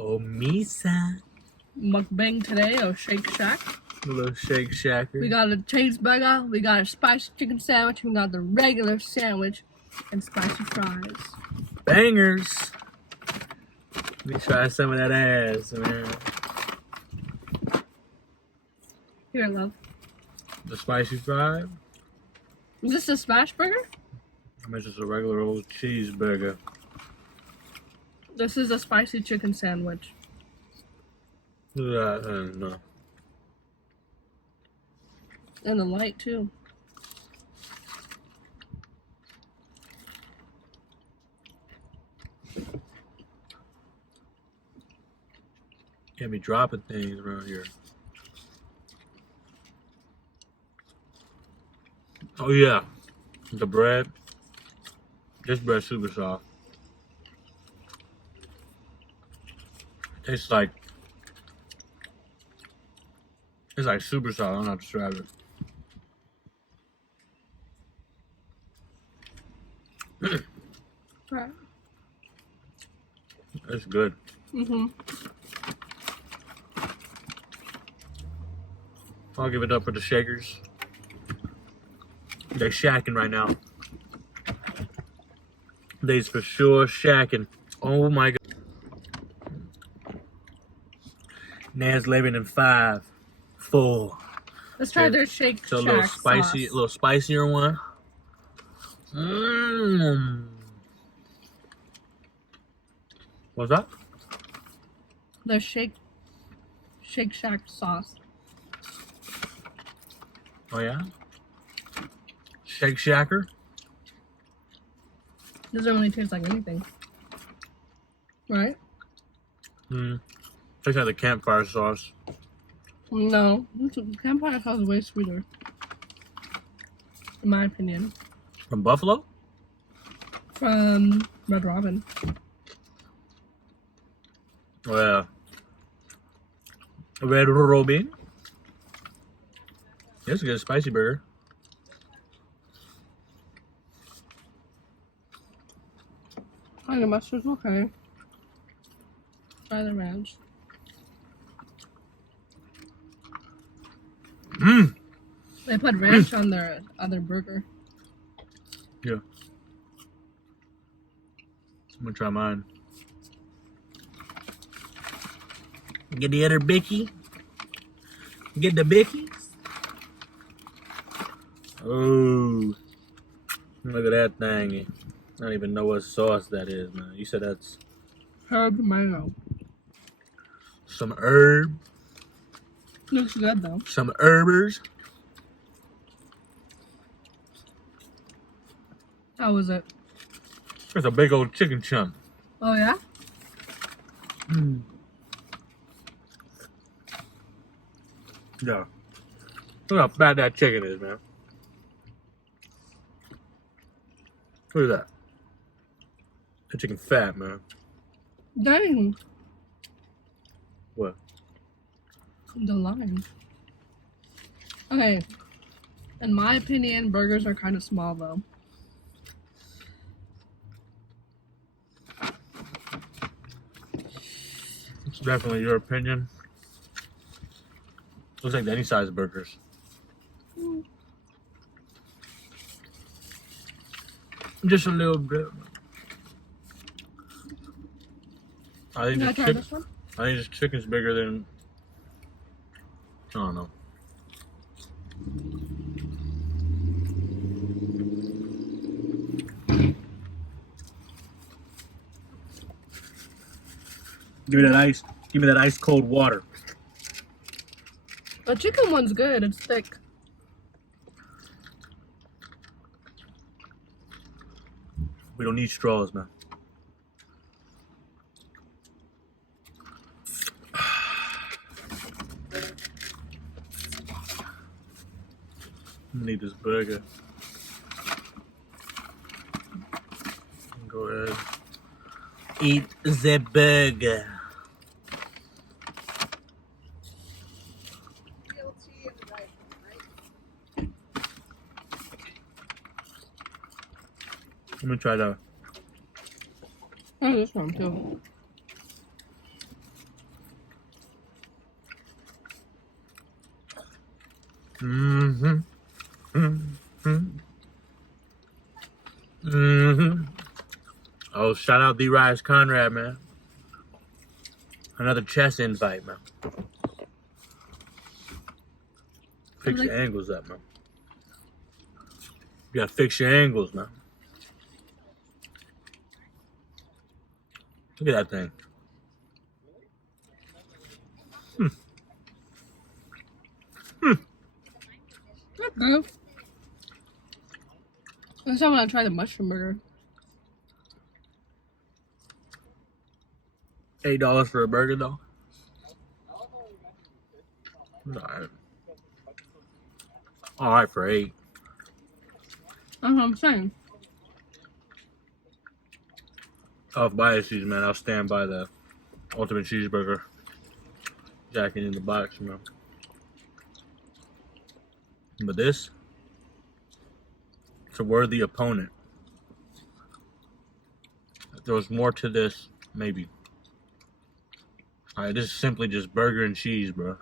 Oh, Misa. MukBang today of Shake Shack. A little Shake Shacker. We got a cheeseburger, we got a spicy chicken sandwich, we got the regular sandwich, and spicy fries. Bangers. Let me try some of that ass, man. Here, love. The spicy fry. Is this a smash burger? I mean, just a regular old cheeseburger. This is a spicy chicken sandwich. I don't know. And the light, too. Can't be dropping things around here. Oh yeah, the bread. This bread's super soft. Tastes like it's like super soft. I don't know how to describe it. Right. It's good. I'll give it up for the Shakers. They're shacking right now. They's for sure shacking. Oh my god. Nan's living in 5, 4. Let's try their Shake Shack So a little spicy, sauce. a little spicier one. What's that? Their Shake Shack sauce. Oh yeah? Shake Shacker? Doesn't really taste like anything. Right? Tastes like the campfire sauce. No. Campfire sauce is way sweeter. In my opinion. From Buffalo? From Red Robin. Oh yeah. Red Robin? It's a good spicy burger. Honey mustard's okay. Try the ranch. They put ranch on their other burger. Yeah. I'm gonna try mine. Get the other Bicky. Get the Bickies. Oh, look at that thing. I don't even know what sauce that is, man. You said that's Herb mango. some herb. Looks good though. Some herbers. How was it? It's a big old chicken chunk. Oh yeah? Yeah. Look how fat that chicken is, man. Look at that. That chicken fat, man. Dang. What? The line. Okay. In my opinion, burgers are kind of small though. It's definitely your opinion. Looks like any size burgers. Just a little bit. I think Can I try this one? I think this chicken's bigger than. I don't know. Give me that ice cold water. The chicken one's good. It's thick. We don't need straws, man. I need this burger. Go ahead. Eat the burger. Let me try that. Oh, this one too. Mm-hmm. Mm-hmm. Mm-hmm. Oh, shout out D. Rise Conrad, man. Another chess invite, man. Fix your angles up, man. You gotta fix your angles, man. Look at that thing. Good. Next time when I try the mushroom burger. $8 for a burger, though. Alright. Alright for 8. That's what I'm saying. Off biases, man. I'll stand by the ultimate cheeseburger. Shackin in the box, man. But this, it's a worthy opponent. If there was more to this, maybe. Alright, this is simply just burger and cheese, bro.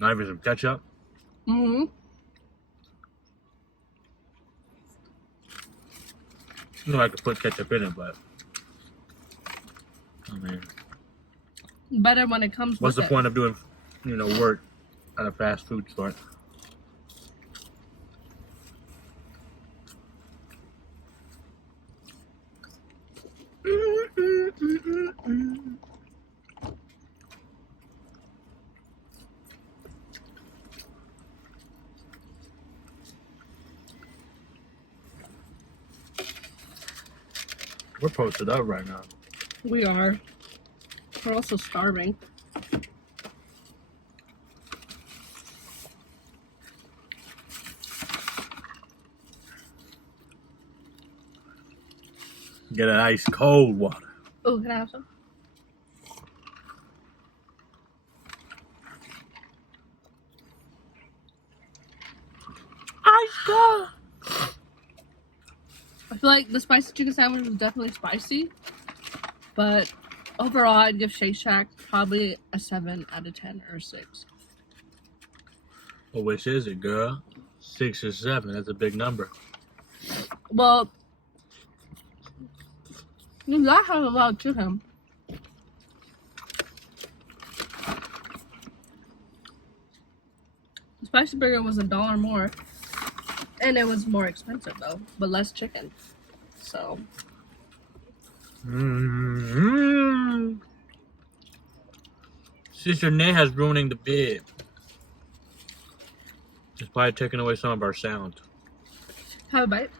Not even some ketchup. Mm-hmm. You know I could put ketchup in it, but I mean, Better when it comes what's with the point of doing, work at a fast food store? We're posted up right now. We are. We're also starving. Get an ice cold water. Oh, can I have some? Ice cold. I feel like the spicy chicken sandwich was definitely spicy, but overall, I'd give Shake Shack probably a 7 out of 10 or 6. Well, which is it, girl? 6 or 7? That's a big number. Well, that has a lot of chicken. The spicy burger was $1 more, and it was more expensive though, but less chicken. So. Mm-hmm. Sister Neha's ruining the bid. It's probably taking away some of our sound. Have a bite.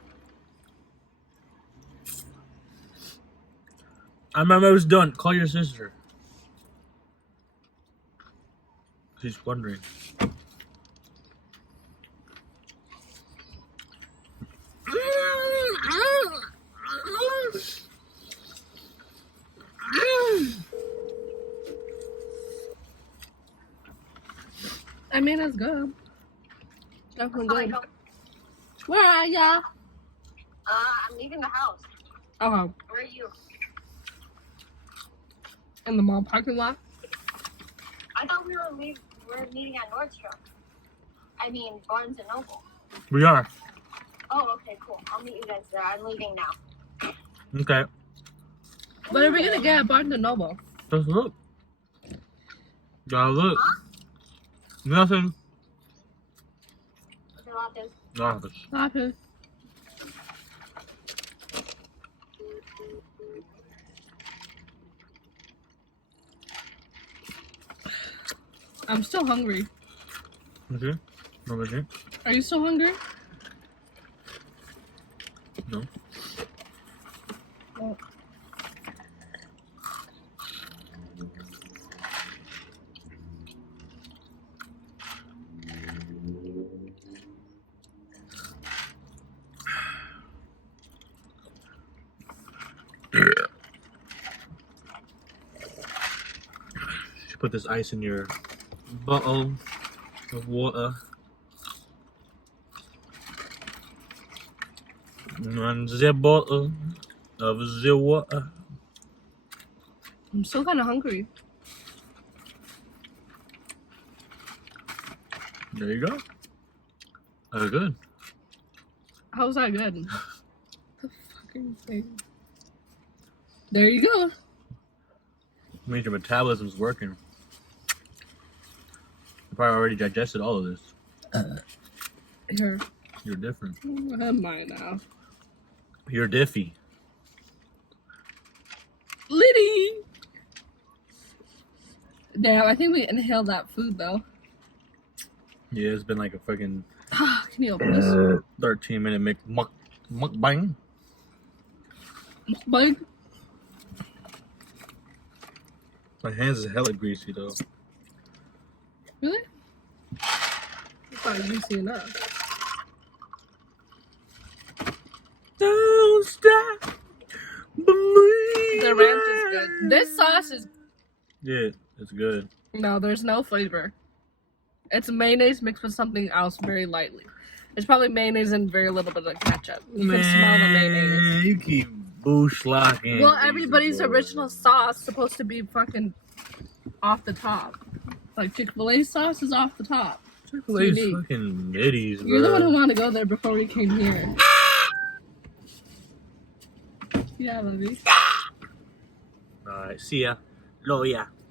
I'm almost done. Call your sister. She's wondering. I mean, it's good. Definitely good. Hello. Where are ya? I'm leaving the house. Oh, Where are you? in the mall parking lot. I thought we were meeting at Nordstrom. I mean, Barnes and Noble. We are. Oh, okay, cool. I'll meet you guys there. I'm leaving now. Okay. What are we gonna get at Barnes and Noble? Just look. Gotta look. Huh? Nothing. Okay, lattes. Nothing. Latte. I'm still hungry. Okay. Over here. Are you still hungry? No. Well, Should put this ice in your bottle of water. And the bottle of the water. I'm still kind of hungry. There you go. That's good. How's that good? The fucking thing. There you go. Means your metabolism's working. You probably already digested all of this. Here. You're different. What am I now? You're diffy. Liddy! Damn, I think we inhaled that food though. Yeah, it's been like a fucking Can you open this? 13-minute mukbang. Bug? My hands is hella greasy though. Really? It's not juicy enough. Don't stop believing. The ranch is good. This sauce is... Yeah, it's good. No, there's no flavor. It's mayonnaise mixed with something else very lightly. It's probably mayonnaise and very little bit of ketchup. You can smell the mayonnaise. You keep bushwhacking. Well, everybody's original sauce is supposed to be fucking off the top. Like Chick-fil-A sauce is off the top. Chick-fil-A's unique. fucking middies, bro. You're the one who wanted to go there before we came here. Yeah, Lovey. Alright, see ya. Lo ya.